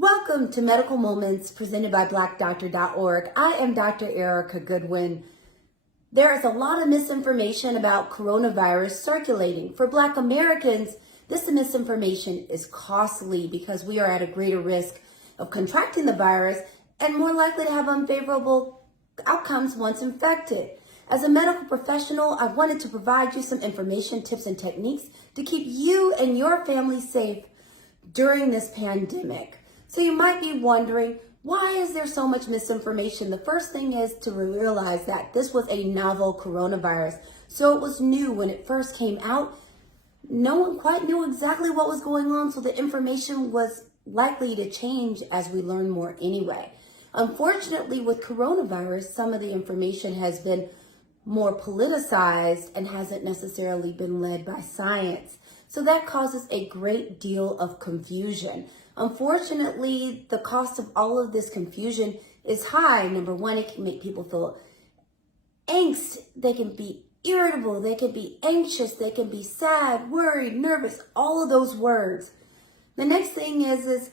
Welcome to Medical Moments presented by BlackDoctor.org. I am Dr. Ericka Goodwin. There is a lot of misinformation about coronavirus circulating. For Black Americans, this misinformation is costly because we are at a greater risk of contracting the virus and more likely to have unfavorable outcomes once infected. As a medical professional, I wanted to provide you some information, tips, and techniques to keep you and your family safe during this pandemic. So you might be wondering, why is there so much misinformation? The first thing is to realize that this was a novel coronavirus. So it was new when it first came out. No one quite knew exactly what was going on, so the information was likely to change as we learn more anyway. Unfortunately, with coronavirus, some of the information has been more politicized and hasn't necessarily been led by science. So that causes a great deal of confusion. Unfortunately, the cost of all of this confusion is high. Number one, it can make people feel angst. They can be irritable. They can be anxious. They can be sad, worried, nervous, all of those words. The next thing is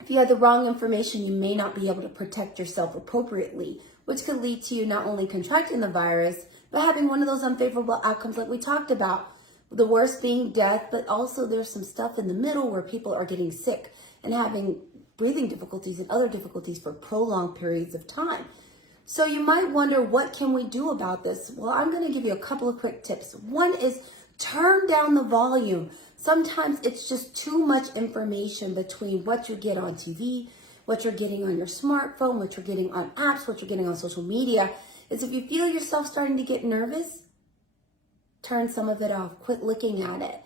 if you have the wrong information, you may not be able to protect yourself appropriately, which could lead to you not only contracting the virus, but having one of those unfavorable outcomes like we talked about. The worst being death, but also there's some stuff in the middle where people are getting sick and having breathing difficulties and other difficulties for prolonged periods of time. So you might wonder, what can we do about this? Well, I'm going to give you a couple of quick tips. One is turn down the volume. Sometimes it's just too much information between what you get on TV, what you're getting on your smartphone, what you're getting on apps, what you're getting on social media. Is if you feel yourself starting to get nervous, turn some of it off. Quit looking at it.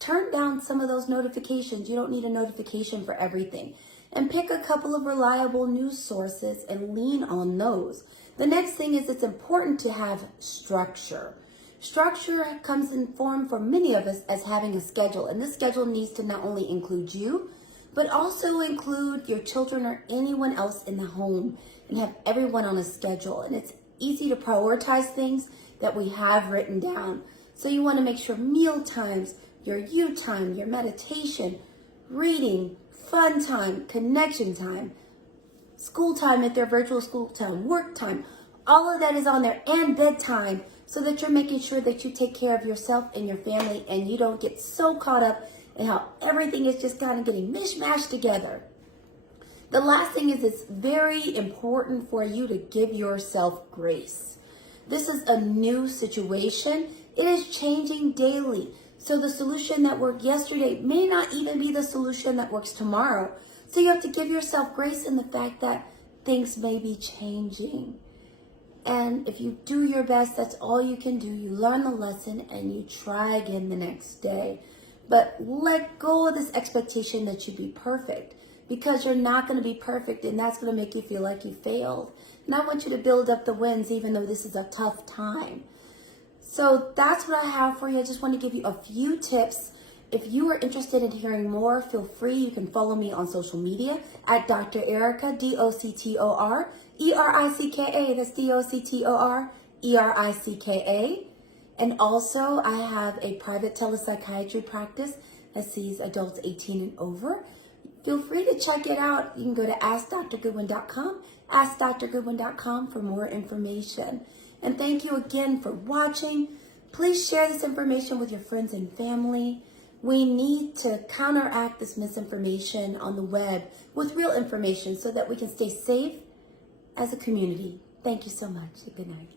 Turn down some of those notifications. You don't need a notification for everything. And pick a couple of reliable news sources and lean on those. The next thing is it's important to have structure. Structure comes in form for many of us as having a schedule. And this schedule needs to not only include you, but also include your children or anyone else in the home, and have everyone on a schedule. And it's easy to prioritize things that we have written down. So you want to make sure meal times, your you time, your meditation, reading, fun time, connection time, school time if they're virtual school time, work time, all of that is on there, and bedtime, so that you're making sure that you take care of yourself and your family and you don't get so caught up in how everything is just kind of getting mishmashed together. The last thing is it's very important for you to give yourself grace. This is a new situation. It is changing daily. So the solution that worked yesterday may not even be the solution that works tomorrow. So you have to give yourself grace in the fact that things may be changing. And if you do your best, that's all you can do. You learn the lesson and you try again the next day. But let go of this expectation that you be perfect, because you're not going to be perfect, and that's going to make you feel like you failed. And I want you to build up the wins even though this is a tough time. So that's what I have for you. I just want to give you a few tips. If you are interested in hearing more, feel free. You can follow me on social media at Dr. Ericka, DoctorEricka. That's DoctorEricka. And also, I have a private telepsychiatry practice that sees adults 18 and over. Feel free to check it out. You can go to AskDrGoodwin.com, AskDrGoodwin.com for more information. And thank you again for watching. Please share this information with your friends and family. We need to counteract this misinformation on the web with real information so that we can stay safe as a community. Thank you so much. Good night.